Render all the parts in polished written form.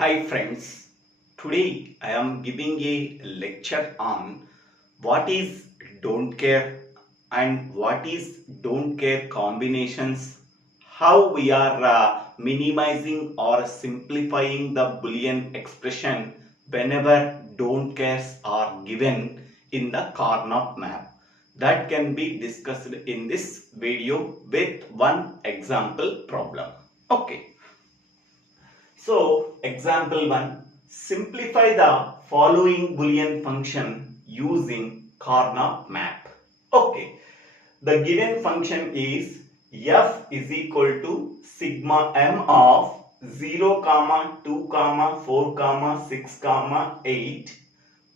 Hi friends, today I am giving a lecture on what is don't care and what is don't care combinations, how we are minimizing or simplifying the Boolean expression whenever don't cares are given in the Karnaugh map. That can be discussed in this video with one example problem. Okay. So, example 1, simplify the following Boolean function using Karnaugh map. Okay, the given function is f is equal to sigma m of 0, 2, 4, 6, 8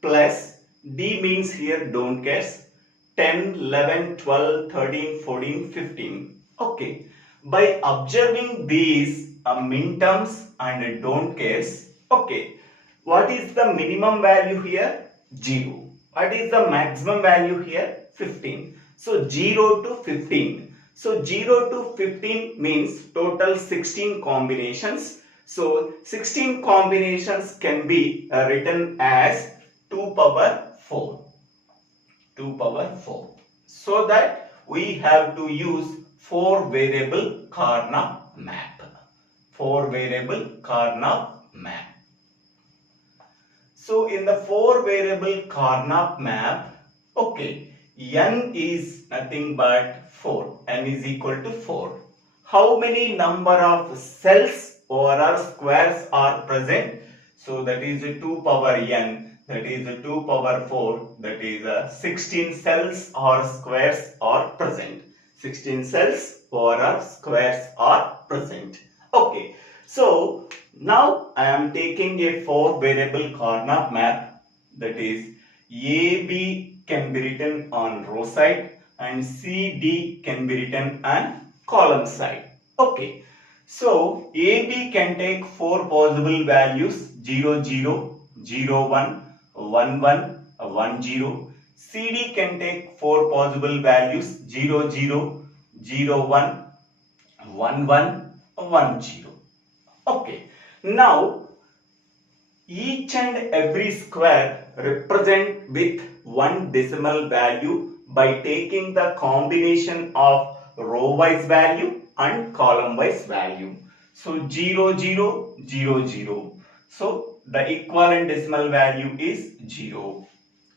plus d means here don't guess 10, 11, 12, 13, 14, 15. Okay, by observing these minterms and don't cares, okay, what is the minimum value here? 0. What is the maximum value here? 15. So 0 to 15. So 0 to 15 means total 16 combinations. So 16 combinations can be written as 2 power 4. 2 power 4. So that we have to use 4 variable Karnaugh map. 4 variable Karnaugh map. So in the 4 variable Karnaugh map, okay, n is nothing but 4. N is equal to 4. How many number of cells or squares are present? So that is 2 power n, that is 2 power 4, that is 16 cells or squares are present. 16 cells or squares are present. Okay, so now I am taking a 4 variable Karnaugh map, that is AB can be written on row side and CD can be written on column side. Okay, so AB can take 4 possible values 0, 0, 0, 1, 1, 1, 1, 0. CD can take 4 possible values 0, 0, 0, 1, 1, 1, 1, 0. Okay, now each and every square represent with one decimal value by taking the combination of row wise value and column wise value. So 0, 0, 0, 0. So the equivalent decimal value is 0.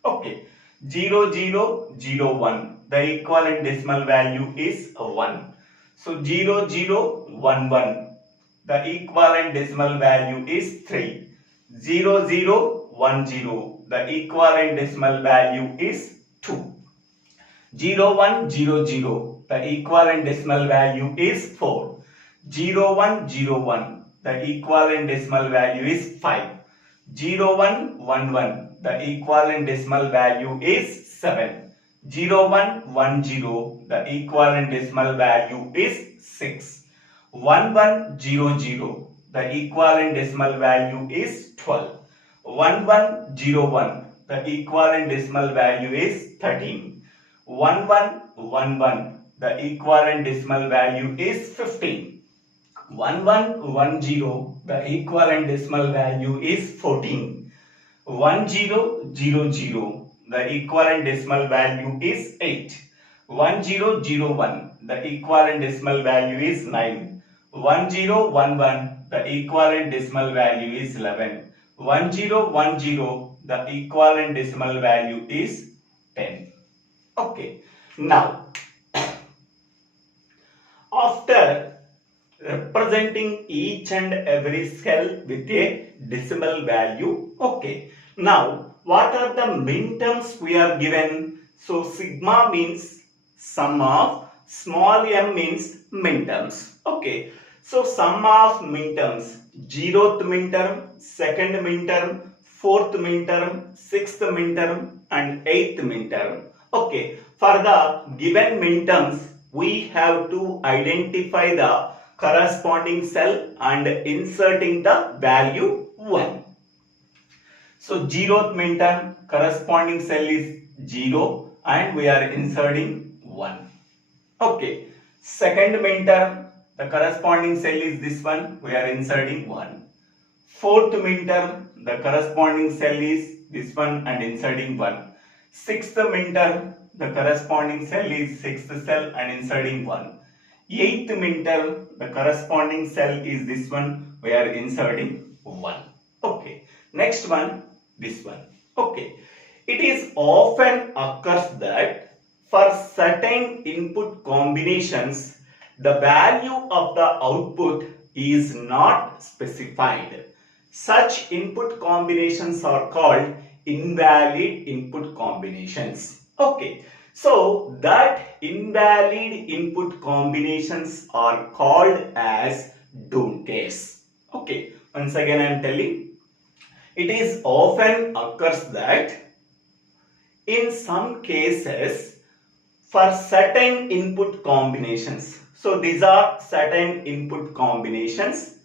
Okay, 0, 0, 0, 1. The equivalent decimal value is 1. So 0, 0, 1, 1. The equivalent decimal value is 3. 0, 0, 1, 0. The equivalent decimal value is 2. 0, 1, 0, 0. The equivalent decimal value is 4. 0, 1, 0, 1. The equivalent decimal value is 5. 0, 1, 1, 1. The equivalent decimal value is 7. 0, 1, 1, 0. The equivalent decimal value is 6. 1, 1, 0, 0. The equivalent decimal value is 12. 1, 1, 0, 1. The equivalent decimal value is 13. 1, 1, 1, 1. The equivalent decimal value is 15. 1, 1, 1, 0. The equivalent decimal value is 14. 1, 0, 0, 0. The equivalent decimal value is 8. 1, 0, 0, 1. The equivalent decimal value is 9. 1, 0, 1, 1. The equivalent decimal value is 11. 1, 0, 1, 0. The equivalent decimal value is 10. Okay. Now, after representing each and every cell with a decimal value, okay. Now, what are the minterms we are given? So, sigma means sum of, small m means minterms. Okay. So sum of minterms, 0th minterm, 2nd minterm, 4th minterm, 6th minterm and 8th minterm. Okay, for the given minterms, we have to identify the corresponding cell and inserting the value 1. So 0th minterm corresponding cell is 0 and we are inserting 1. Okay, 2nd minterm, the corresponding cell is this one, we are inserting 1. Fourth minterm, the corresponding cell is this one and inserting 1. Sixth minterm, the corresponding cell is sixth cell and inserting 1. Eighth minterm, the corresponding cell is this one, we are inserting 1. Okay. Next one, this one. Okay. It is often occurs that for certain input combinations, the value of the output is not specified. Such input combinations are called invalid input combinations. Okay. So that invalid input combinations are called as Dontcares. Okay. Once again I am telling, it is often occurs that in some cases for certain input combinations. So these are certain input combinations.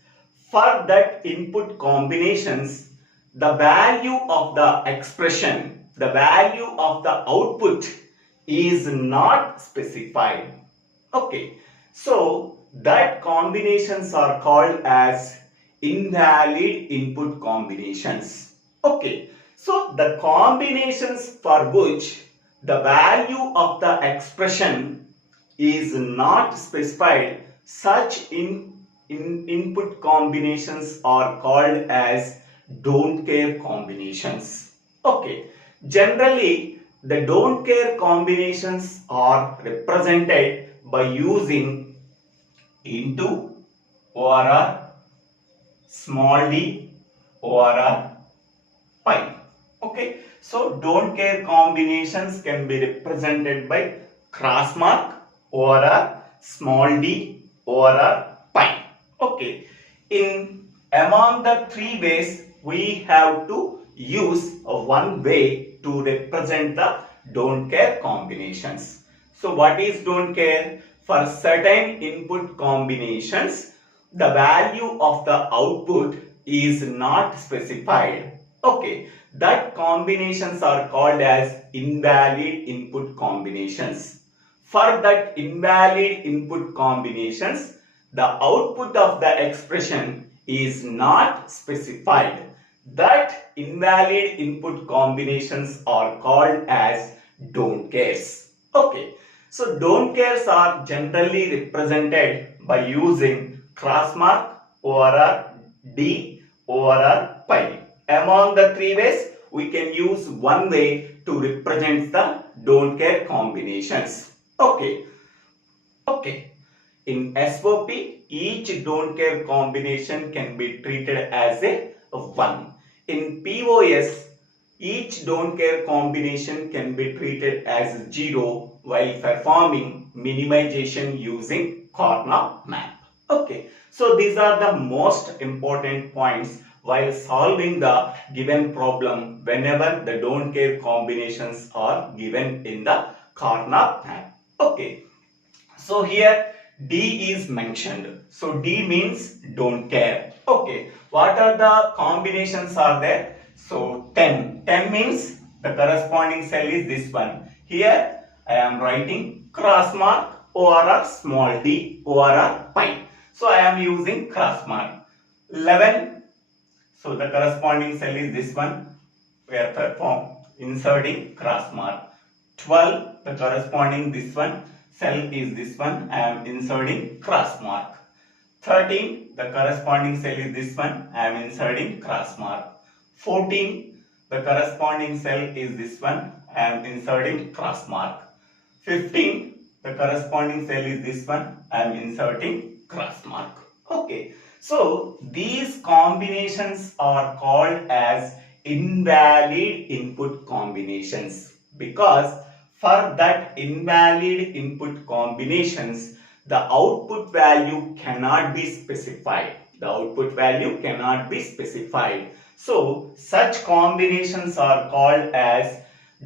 For that input combinations, the value of the expression, the value of the output is not specified. Okay. So that combinations are called as invalid input combinations. Okay. So the combinations for which the value of the expression is not specified, such input combinations are called as don't care combinations. Okay. Generally, the don't care combinations are represented by using into or small d or pi. Okay. So don't care combinations can be represented by cross mark or a small d or a pi. Okay. In among the three ways, we have to use one way to represent the don't care combinations. So what is don't care? For certain input combinations, the value of the output is not specified. Okay. That combinations are called as invalid input combinations. For that invalid input combinations, the output of the expression is not specified. That invalid input combinations are called as don't cares. Okay. So don't cares are generally represented by using cross mark or a d or a pi. Among the three ways, we can use one way to represent the don't care combinations. Okay. Okay. In SOP, each don't care combination can be treated as a 1. In POS, each don't care combination can be treated as 0 while performing minimization using Karnaugh Map. Okay. So these are the most important points while solving the given problem whenever the don't care combinations are given in the Karnaugh Map. Okay. So here D is mentioned. So D means don't care. Okay. What are the combinations are there? So 10. 10 means the corresponding cell is this one. Here I am writing cross mark or a small d or a pi. So I am using cross mark. 11. So the corresponding cell is this one. We are inserting cross mark. 12. The corresponding this one cell is this one. I am inserting cross mark. 13. The corresponding cell is this one. I am inserting cross mark. 14. The corresponding cell is this one. I am inserting cross mark. 15. The corresponding cell is this one. I am inserting cross mark. Okay. So these combinations are called as invalid input combinations because for that invalid input combinations, the output value cannot be specified. The output value cannot be specified. So such combinations are called as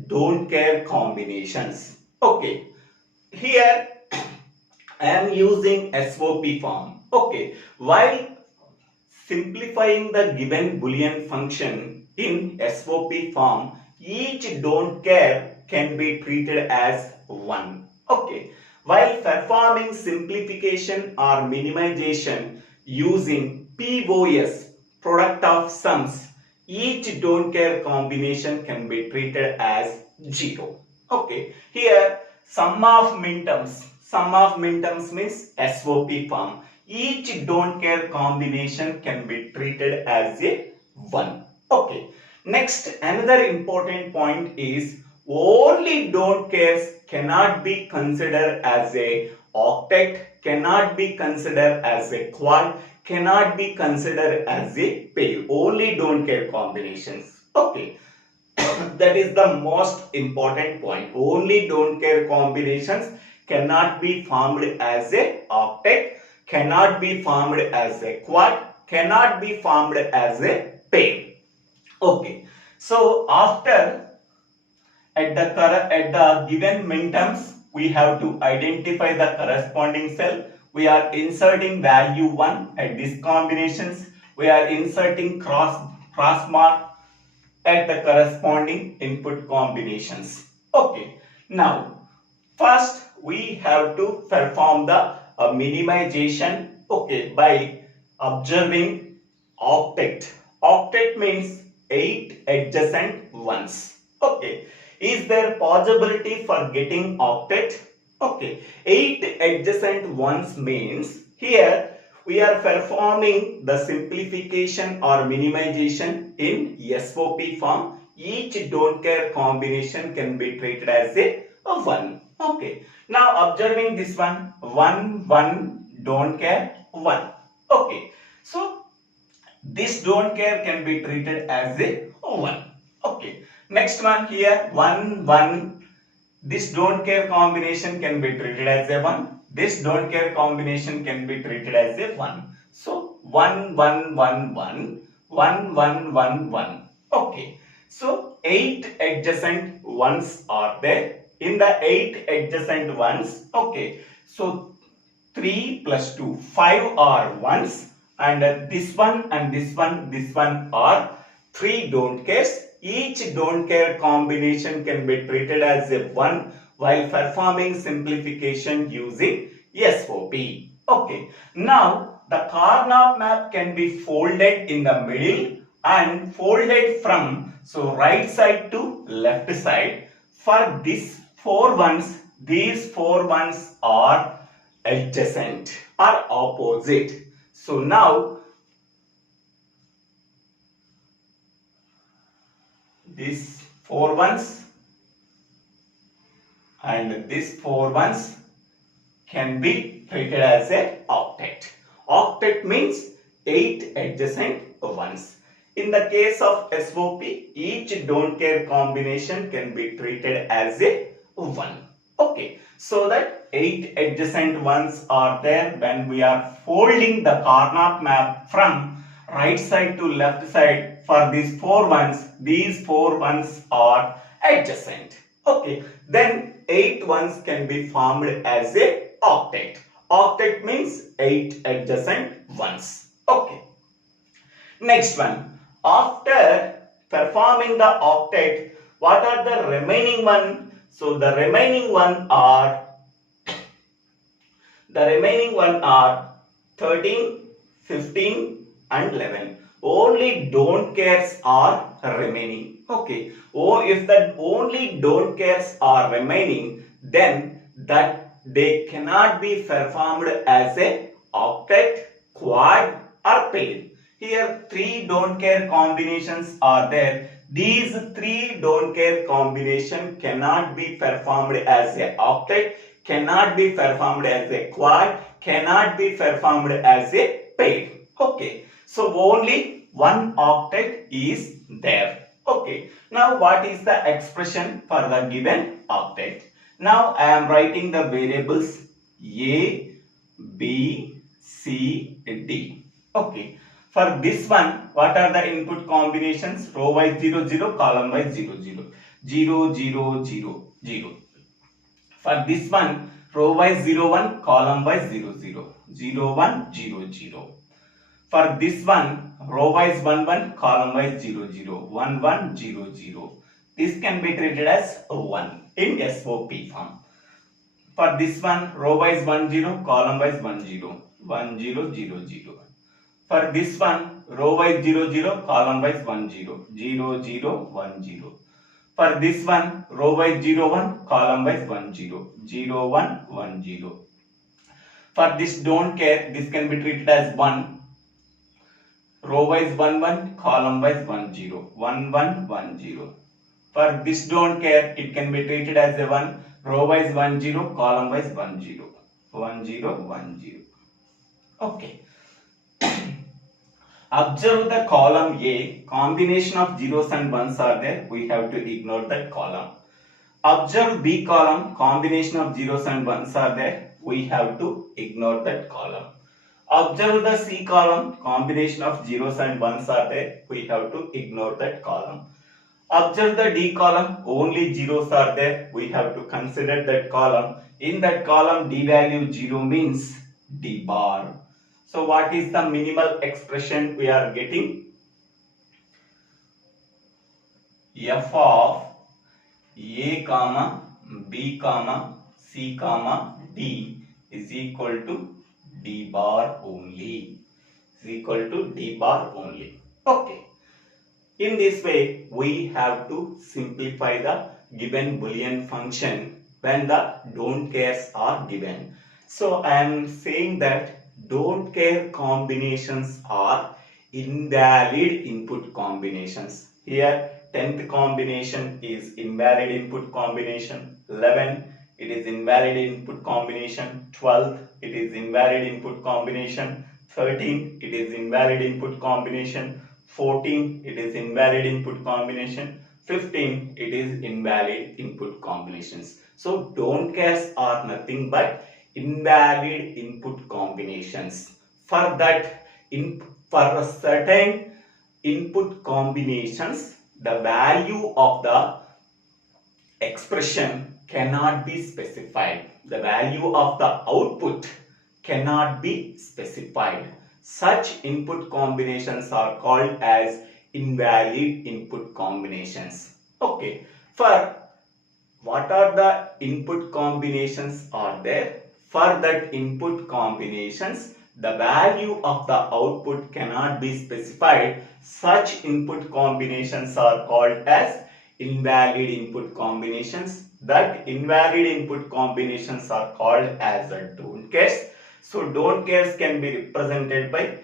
don't care combinations. Okay. Here I am using SOP form. Okay. While simplifying the given Boolean function in SOP form, each don't care can be treated as 1. Okay. While performing simplification or minimization using POS, product of sums, each don't care combination can be treated as 0. Okay, here sum of minterms means SOP form. Each don't care combination can be treated as a 1. Okay, next another important point is only don't cares cannot be considered as a octet, cannot be considered as a quad, cannot be considered as a pair. Only don't care combinations. Okay. That is the most important point. Only don't care combinations cannot be formed as a octet, cannot be formed as a quad, cannot be formed as a pair. Okay. So after at the given minterms, we have to identify the corresponding cell. We are inserting value 1 at these combinations. We are inserting cross mark at the corresponding input combinations. Okay. Now, first we have to perform the minimization. Okay, by observing octet. Octet means 8 adjacent ones. Okay. Is there possibility for getting octet? Okay. 8 adjacent ones means here we are performing the simplification or minimization in SOP form. Each don't care combination can be treated as a 1. Okay. Now observing this one, 1, 1, don't care, 1. Okay. So this don't care can be treated as a 1. Okay. Next one here, 1, 1. This don't care combination can be treated as a 1. This don't care combination can be treated as a 1. So 1, 1, 1, 1, 1, 1, 1, 1. Okay. So 8 adjacent ones are there. In the 8 adjacent ones, okay. So 3 plus 2, 5 are ones, and this one and this one are 3 don't cares. Each don't care combination can be treated as a 1 while performing simplification using SOP. Okay. Now the Karnaugh map can be folded in the middle and folded from right side to left side. For these 4 ones, these 4 ones are adjacent or opposite. So now these 4 ones and these 4 ones can be treated as a octet. Octet means 8 adjacent ones. In the case of SOP, each don't care combination can be treated as a 1. Okay, so that 8 adjacent ones are there when we are folding the Karnaugh map from right side to left side. For these 4 ones, these 4 ones are adjacent. Okay, then 8 ones can be formed as a octet. Octet means 8 adjacent ones. Okay. Next one. After performing the octet, what are the remaining one? So the remaining one are 13, 15 and 11. Only don't cares are remaining. Okay. Oh, if that only don't cares are remaining, then that they cannot be performed as a octet, quad or pair. Here 3 don't care combinations are there. These 3 don't care combination cannot be performed as a octet, cannot be performed as a quad, cannot be performed as a pair. Okay. So only one octet is there. Okay. Now what is the expression for the given octet? Now I am writing the variables A, B, C, D. Okay. For this one, what are the input combinations? Row wise 0, 0, column wise 0, 0, 0, 0, 0, 0. For this one, row wise 0, 1, column wise 0, 0, 0, 1, 0, 0. For this one, row wise 1, 1, column wise 0, 0, 1, 1, 0, 0. This can be treated as 1 in SOP form. For this one, row wise 1, 0, column wise 1, 0, 1, 0, 0, 0. For this one, row wise 0 0, column wise 1 0, 0 0 1 0. For this one, row wise 0 1, column wise 1 0, 0 1 1 0. For this don't care, this can be treated as 1, row wise 1 1, column wise 1 0, 1 1 1 0. For this don't care, it can be treated as a 1, row wise 1 0, column wise 1 0, 1 0 1 0. Okay. Observe the column A, combination of zeros and ones are there, we have to ignore that column. Observe B column, combination of zeros and ones are there, we have to ignore that column. Observe the C column, combination of zeros and ones are there, we have to ignore that column. Observe the D column, only zeros are there, we have to consider that column. In that column, D value 0 means D bar. So what is the minimal expression we are getting? F of A comma B comma C comma D is equal to D bar only. Is equal to D bar only. Okay. In this way, we have to simplify the given Boolean function when the don't cares are given. So I am saying that don't care combinations are invalid input combinations. Here 10th combination is invalid input combination, 11 it is invalid input combination, 12 it is invalid input combination, 13 it is invalid input combination, 14 it is invalid input combination, 15 it is invalid input combinations. So don't cares are nothing but invalid input combinations. For that, for a certain input combinations, the value of the expression cannot be specified. The value of the output cannot be specified. Such input combinations are called as invalid input combinations. Okay. For what are the input combinations are there? For that input combinations, the value of the output cannot be specified. Such input combinations are called as invalid input combinations. That invalid input combinations are called as a don't cares. So don't cares can be represented by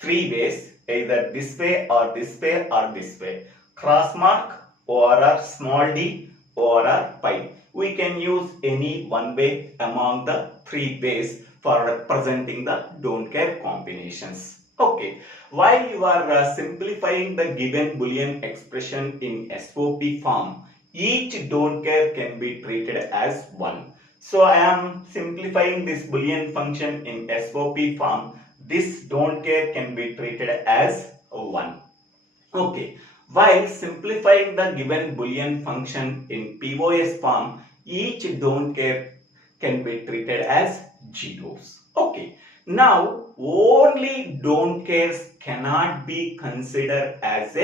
3 ways, either this way or this way or this way. Cross mark, or small d, or pi. We can use any one way among the 3 ways for representing the don't care combinations. Okay, while you are simplifying the given Boolean expression in SOP form, each don't care can be treated as 1. So I am simplifying this Boolean function in SOP form. This don't care can be treated as 1. Okay. While simplifying the given Boolean function in POS form, each don't care can be treated as zeros. Okay. Now, only don't cares cannot be considered as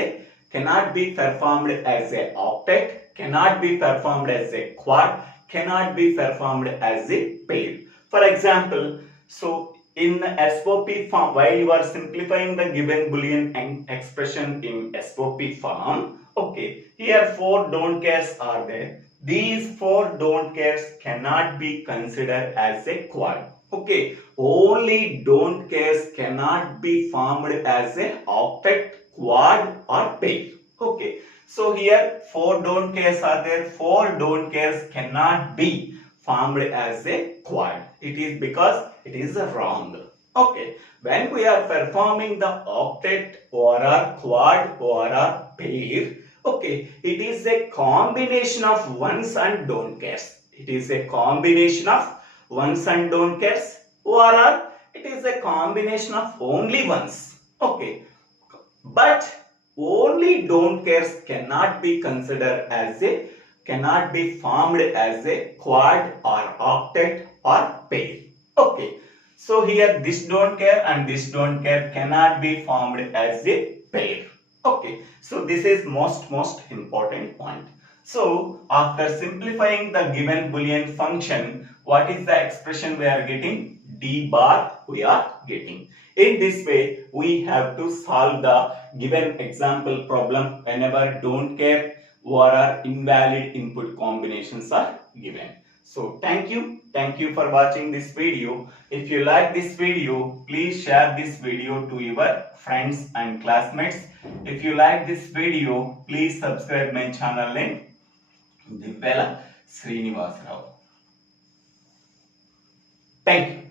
cannot be performed as a octet, cannot be performed as a quad, cannot be performed as a pair. For example, so in SOP form, while you are simplifying the given Boolean expression in SOP form, okay, here 4 don't cares are there. These 4 don't cares cannot be considered as a quad. Okay, only don't cares cannot be formed as a octet, quad or pair. Okay, so here 4 don't cares are there. 4 don't cares cannot be formed as a quad. It is because it is wrong. Okay, when we are performing the octet or a quad or a pair, okay, it is a combination of ones and don't cares. It is a combination of ones and don't cares, or it is a combination of only ones. Okay, but only don't cares cannot be considered as a, cannot be formed as a quad or octet or pair. Okay, so here this don't care and this don't care cannot be formed as a pair. Okay, so this is most important point. So after simplifying the given Boolean function, what is the expression we are getting? D bar we are getting. In this way, we have to solve the given example problem whenever don't care or invalid input combinations are given. So thank you. Thank you for watching this video. If you like this video, please share this video to your friends and classmates. If you like this video, please subscribe my channel name DIVVELA Srinivasa. Thank you.